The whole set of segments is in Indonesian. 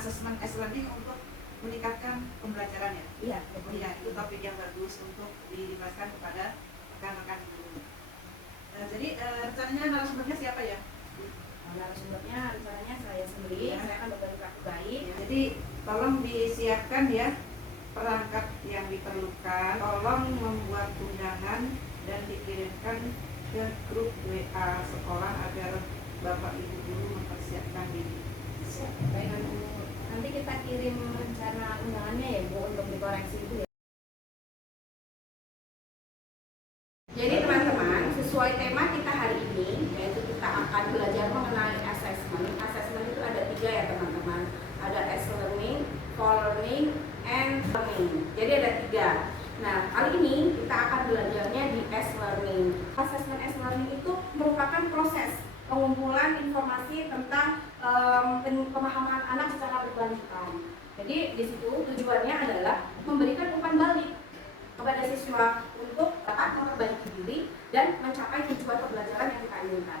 asesmen learning untuk meningkatkan pembelajarannya. Iya, iya, itu topik yang bagus untuk dijelaskan kepada rekan-rekan guru. Jadi rencananya narasumbernya siapa ya? Narasumbernya rencananya saya sendiri, saya akan berbagi praktik baik. Jadi tolong disiapkan ya perangkat yang diperlukan, tolong membuat undangan dan dikirimkan ke grup WA sekolah agar Bapak Ibu guru mempersiapkan diri. Baik, nanti kita kirim rencana undangannya ya Bu untuk dikoreksi itu ya. Jadi teman-teman, sesuai tema kita hari ini, yaitu kita akan belajar mengenai assessment. Assessment itu ada 3 ya teman-teman. Ada S-learning, co-learning, and learning. Jadi ada 3. Nah, kali ini kita akan belajarnya di S-learning. Assessment S-learning itu merupakan proses pengumpulan informasi tentang pemahaman anak secara berkelanjutan. Jadi di situ tujuannya adalah memberikan umpan balik kepada siswa untuk dapat memperbaiki diri dan mencapai tujuan pembelajaran yang kita inginkan.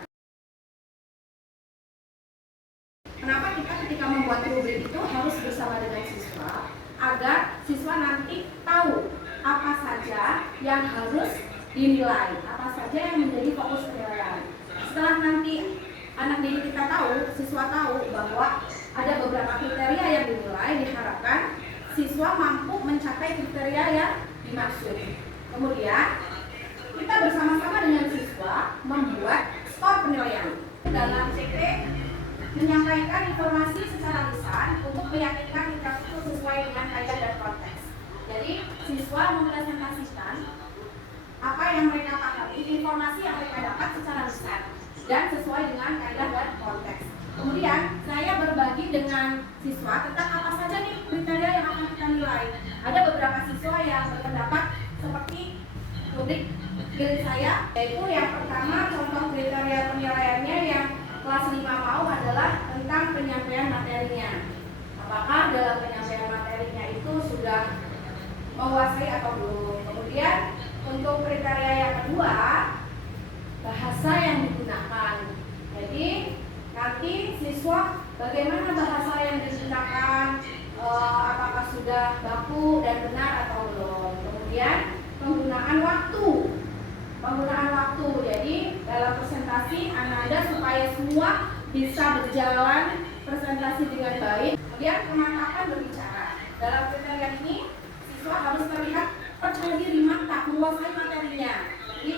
Kenapa kita ketika membuat rubrik itu harus bersama dengan siswa agar siswa nanti tahu apa saja yang harus dinilai, apa saja yang menjadi fokus penilaian. Setelah nanti anak didik kita tahu, siswa tahu bahwa ada beberapa kriteria yang dinilai, diharapkan siswa mampu mencapai kriteria yang dimaksud. Kemudian kita bersama-sama dengan siswa membuat skor penilaian. Dalam CP menyampaikan informasi secara lisan untuk meyakinkan itu sesuai dengan kaidah dan konteks. Jadi siswa mempresentasikan apa yang mereka pahami, informasi yang mereka dapat secara lisan dan sesuai dengan kaidah dan konteks. Kemudian saya berbagi dengan siswa tentang apa saja nih kriteria yang akan kita nilai. Ada beberapa siswa yang berpendapat seperti rubrik pilih saya, yaitu yang pertama contoh kriteria penilaiannya yang kelas 5 mau adalah tentang penyampaian materinya. Apakah dalam penyampaian materinya itu sudah menguasai atau belum. Kemudian untuk kriteria yang kedua, bahasa yang digunakan. Jadi nanti siswa bagaimana bahasa yang digunakan, apakah sudah baku dan benar atau belum. Kemudian penggunaan waktu. Jadi dalam presentasi Anda supaya semua bisa berjalan presentasi dengan baik. Kemudian kemantapan berbicara. Dalam kriteria ini siswa harus terlihat percaya diri, mantap, menguasai materinya. Jadi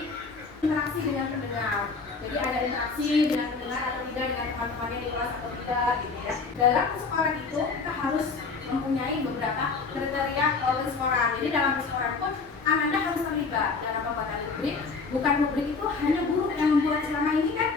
interaksi dengan pendengar. Jadi ada interaksi dengan pendengar atau tidak, dengan teman-temannya di kelas atau tidak gitu ya. Dalam persekoran itu kita harus mempunyai beberapa kriteria persekoran. Jadi dalam persekoran pun Anda harus terlibat dalam pembuatan rubrik. Bukan rubrik itu hanya guru yang membuat. Selama ini kan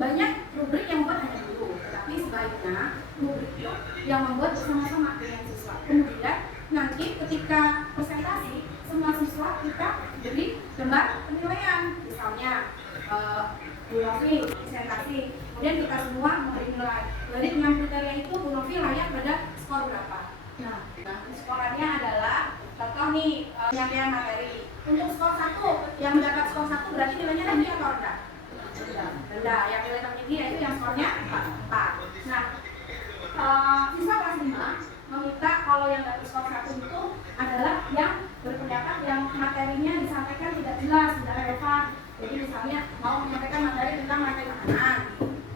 banyak rubrik yang membuat hanya guru. Tapi sebaiknya rubrik itu yang membuat bersama-sama dengan siswa. Kemudian nanti ketika presentasi semua siswa kita beri lembar penilaian. Misalnya Bu Novi presentasi, kemudian kita semua memberi nilai. Jadi 6 kriteria itu Bu Novi layak pada skor berapa? Nah skorannya adalah contoh nih penyampaian materi. Untuk skor 1, yang mendapat skor 1 berarti nilainya tinggi atau rendah? Rendah. Yang nilai tertinggi yaitu yang skornya 4. Nah, siswa kelas 5 meminta kalau yang dapat skor 1 itu adalah yang berpendapat yang materinya disampaikan tidak jelas, tidak relevan. Jadi misalnya mau menyampaikan materi tentang materi makanan,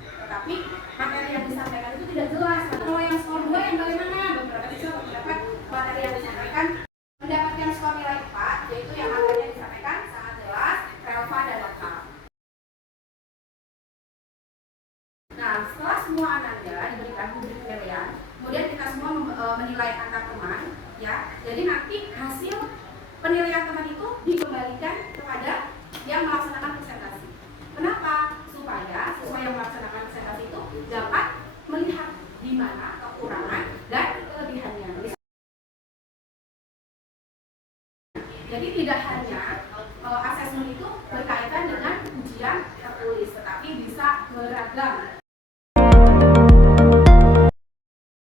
tetapi materi yang disampaikan itu tidak jelas. Kalau yang skor 2 yang bagaimana? Beberapa siswa berpendapat materi yang disampaikan mendapatkan skor nilai 4, yaitu yang materi yang disampaikan sangat jelas, relevan dan lengkap. Nah, setelah semua Ananda diberikan rubrik penilaian, kemudian kita semua menilai antar teman, ya. Jadi nanti hasil penilaian teman itu dikembalikan kepada yang melaksanakan presentasi. Kenapa? Supaya siswa yang melaksanakan presentasi itu dapat melihat di mana kekurangan dan